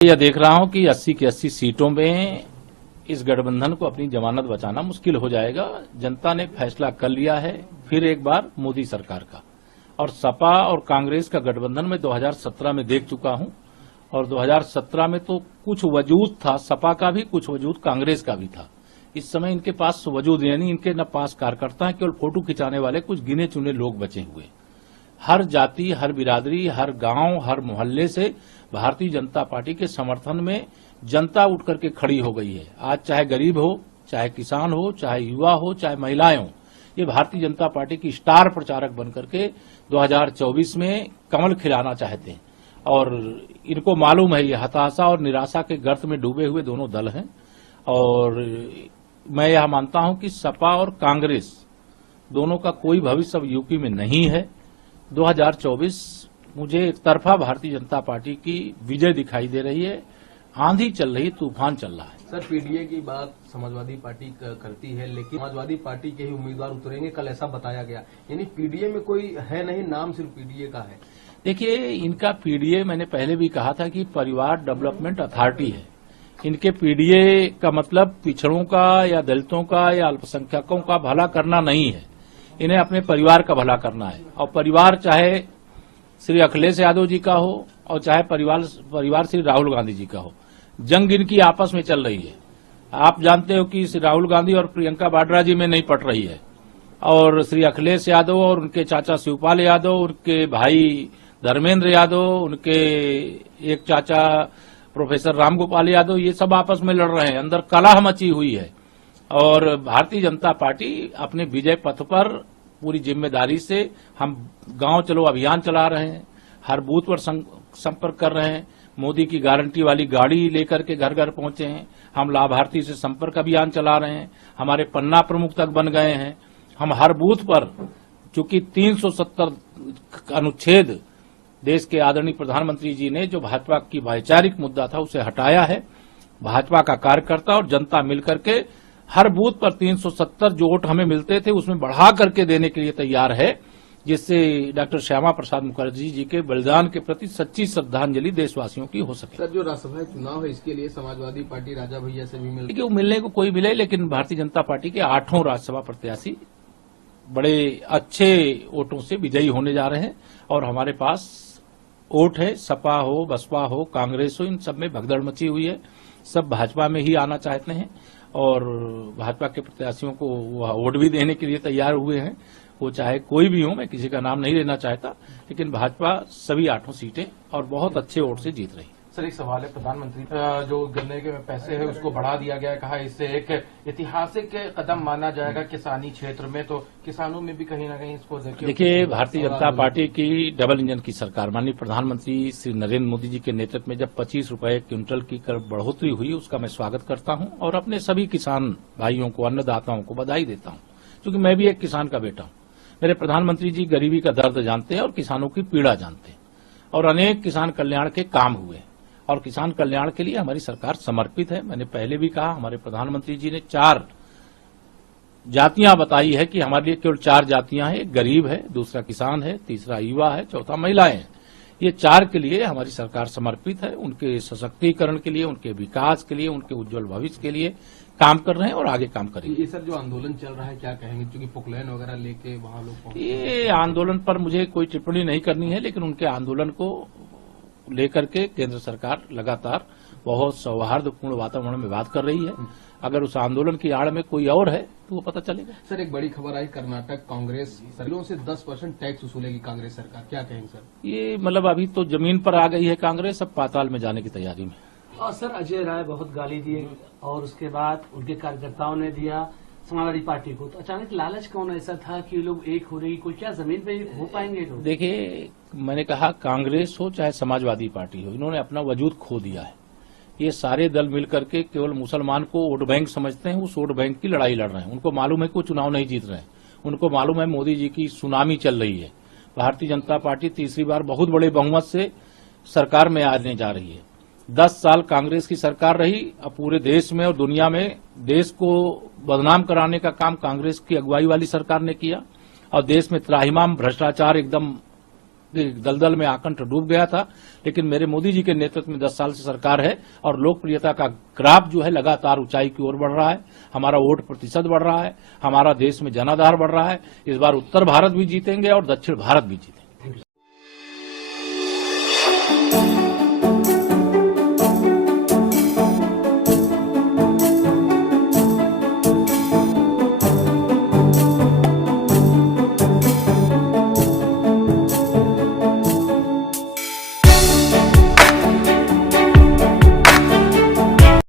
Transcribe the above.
यह देख रहा हूं कि 80 की 80 सीटों में इस गठबंधन को अपनी जमानत बचाना मुश्किल हो जाएगा। जनता ने फैसला कर लिया है फिर एक बार मोदी सरकार का, और सपा और कांग्रेस का गठबंधन में 2017 में देख चुका हूं, और 2017 में तो कुछ वजूद था, सपा का भी कुछ वजूद कांग्रेस का भी था। इस समय इनके पास वजूद यानी इनके न पास कार्यकर्ता हैं, केवल फोटो खिंचाने वाले कुछ गिने चुने लोग बचे हुए। हर जाति, हर बिरादरी, हर गांव, हर मोहल्ले से भारतीय जनता पार्टी के समर्थन में जनता उठ करके खड़ी हो गई है। आज चाहे गरीब हो, चाहे किसान हो, चाहे युवा हो, चाहे महिलाएं हो, ये भारतीय जनता पार्टी की स्टार प्रचारक बनकर के 2024 में कमल खिलाना चाहते हैं। और इनको मालूम है ये हताशा और निराशा के गर्त में डूबे हुए दोनों दल हैं। और मैं यह मानता हूं कि सपा और कांग्रेस दोनों का कोई भविष्य अब यूपी में नहीं है। 2024 मुझे एक तरफा भारतीय जनता पार्टी की विजय दिखाई दे रही है। आंधी चल रही, तूफान चल रहा है। सर, पीडीए की बात समाजवादी पार्टी करती है, लेकिन समाजवादी पार्टी के ही उम्मीदवार उतरेंगे, कल ऐसा बताया गया। यानी पीडीए में कोई है नहीं, नाम सिर्फ पीडीए का है। देखिए, इनका पीडीए मैंने पहले भी कहा था कि परिवार डेवलपमेंट अथॉरिटी है। इनके पीडीए का मतलब पिछड़ों का या दलितों का या अल्पसंख्यकों का भला करना नहीं है, इन्हें अपने परिवार का भला करना है। और परिवार चाहे श्री अखिलेश यादव जी का हो और चाहे परिवार श्री राहुल गांधी जी का हो, जंग इनकी आपस में चल रही है। आप जानते हो कि श्री राहुल गांधी और प्रियंका वाड्रा जी में नहीं पट रही है, और श्री अखिलेश यादव और उनके चाचा शिवपाल यादव, उनके भाई धर्मेंद्र यादव, उनके एक चाचा प्रोफेसर रामगोपाल यादव, ये सब आपस में लड़ रहे हैं। अंदर कलह मची हुई है। और भारतीय जनता पार्टी अपने विजय पथ पर पूरी जिम्मेदारी से, हम गांव चलो अभियान चला रहे हैं, हर बूथ पर संपर्क कर रहे हैं, मोदी की गारंटी वाली गाड़ी लेकर के घर घर पहुंचे हैं, हम लाभार्थी से संपर्क अभियान चला रहे हैं, हमारे पन्ना प्रमुख तक बन गए हैं। हम हर बूथ पर, चूंकि 370 अनुच्छेद देश के आदरणीय प्रधानमंत्री जी ने जो भाजपा की वैचारिक मुद्दा था उसे हटाया है, भाजपा का कार्यकर्ता और जनता मिलकर के हर बूथ पर 370 जो वोट हमें मिलते थे उसमें बढ़ा करके देने के लिए तैयार है, जिससे डॉक्टर श्यामा प्रसाद मुखर्जी जी के बलिदान के प्रति सच्ची श्रद्धांजलि देशवासियों की हो सके। सर, जो राज्यसभा चुनाव है इसके लिए समाजवादी पार्टी राजा भैया से भी मिलने को कोई मिले, लेकिन भारतीय जनता पार्टी के 8 राज्यसभा प्रत्याशी बड़े अच्छे वोटों से विजयी होने जा रहे हैं। और हमारे पास वोट है, सपा हो, बसपा हो, कांग्रेस हो, इन सब में भगदड़ मची हुई है। सब भाजपा में ही आना चाहते हैं और भाजपा के प्रत्याशियों को वोट भी देने के लिए तैयार हुए हैं। वो चाहे कोई भी हो, मैं किसी का नाम नहीं लेना चाहता, लेकिन भाजपा सभी 8 सीटें और बहुत अच्छे वोट से जीत रही। सर, एक सवाल है, प्रधानमंत्री जो गन्ने के पैसे है उसको बढ़ा दिया गया, कहा इससे एक ऐतिहासिक कदम माना जाएगा किसानी क्षेत्र में, तो किसानों में भी कहीं ना कहीं इसको देखिए, भारतीय जनता पार्टी की डबल इंजन की सरकार, माननीय प्रधानमंत्री श्री नरेंद्र मोदी जी के नेतृत्व में जब 25 रुपए क्विंटल की कर बढ़ोतरी हुई, उसका मैं स्वागत करता हूं और अपने सभी किसान भाइयों को, अन्नदाताओं को बधाई देता हूं, क्योंकि मैं भी एक किसान का बेटा हूं। मेरे प्रधानमंत्री जी गरीबी का दर्द जानते हैं और किसानों की पीड़ा जानते हैं, और अनेक किसान कल्याण के काम हुए और किसान कल्याण के लिए हमारी सरकार समर्पित है। मैंने पहले भी कहा, हमारे प्रधानमंत्री जी ने 4 जातियां बताई है कि हमारे लिए केवल 4 जातियां हैं, एक गरीब है, दूसरा किसान है, तीसरा युवा है, चौथा महिलाएं हैं। ये 4 के लिए हमारी सरकार समर्पित है, उनके सशक्तिकरण के लिए, उनके विकास के लिए, उनके उज्जवल भविष्य के लिए काम कर रहे हैं और आगे काम करेंगे। ये सर जो आंदोलन चल रहा है क्या कहेंगे, क्योंकि पुकलैन वगैरह लेके वहां लोग ये आंदोलन पर मुझे कोई टिप्पणी नहीं करनी है, लेकिन उनके आंदोलन को लेकर के केंद्र सरकार लगातार बहुत सौहार्दपूर्ण वातावरण में बात कर रही है। अगर उस आंदोलन की आड़ में कोई और है तो वो पता चलेगा। सर, एक बड़ी खबर आई, कर्नाटक कांग्रेस सरकारों से 10% टैक्स वसूलेगी कांग्रेस सरकार, क्या कहेंगे सर? ये मतलब अभी तो जमीन पर आ गई है कांग्रेस, अब पाताल में जाने की तैयारी में। और सर, अजय राय बहुत गाली दिए और उसके बाद उनके कार्यकर्ताओं ने दिया समाजवादी पार्टी को, तो अचानक लालच कौन ऐसा था कि लोग एक हो रही, कोई क्या जमीन पे हो पाएंगे लोग? देखिए, मैंने कहा कांग्रेस हो चाहे समाजवादी पार्टी हो, इन्होंने अपना वजूद खो दिया है। ये सारे दल मिलकर के केवल मुसलमान को वोट बैंक समझते हैं, उस वोट बैंक की लड़ाई लड़ रहे हैं। उनको मालूम है कि वो चुनाव नहीं जीत रहे हैं, उनको मालूम है मोदी जी की सुनामी चल रही है। भारतीय जनता पार्टी तीसरी बार बहुत बड़े बहुमत से सरकार में आने जा रही है। 10 साल कांग्रेस की सरकार रही, अब पूरे देश में और दुनिया में देश को बदनाम कराने का काम कांग्रेस की अगुवाई वाली सरकार ने किया और देश में त्राहिमाम भ्रष्टाचार एकदम दलदल में आकंठ डूब गया था। लेकिन मेरे मोदी जी के नेतृत्व में 10 साल से सरकार है और लोकप्रियता का ग्राफ जो है लगातार ऊंचाई की ओर बढ़ रहा है। हमारा वोट प्रतिशत बढ़ रहा है, हमारा देश में जनाधार बढ़ रहा है। इस बार उत्तर भारत भी जीतेंगे और दक्षिण भारत भी जीतेंगे।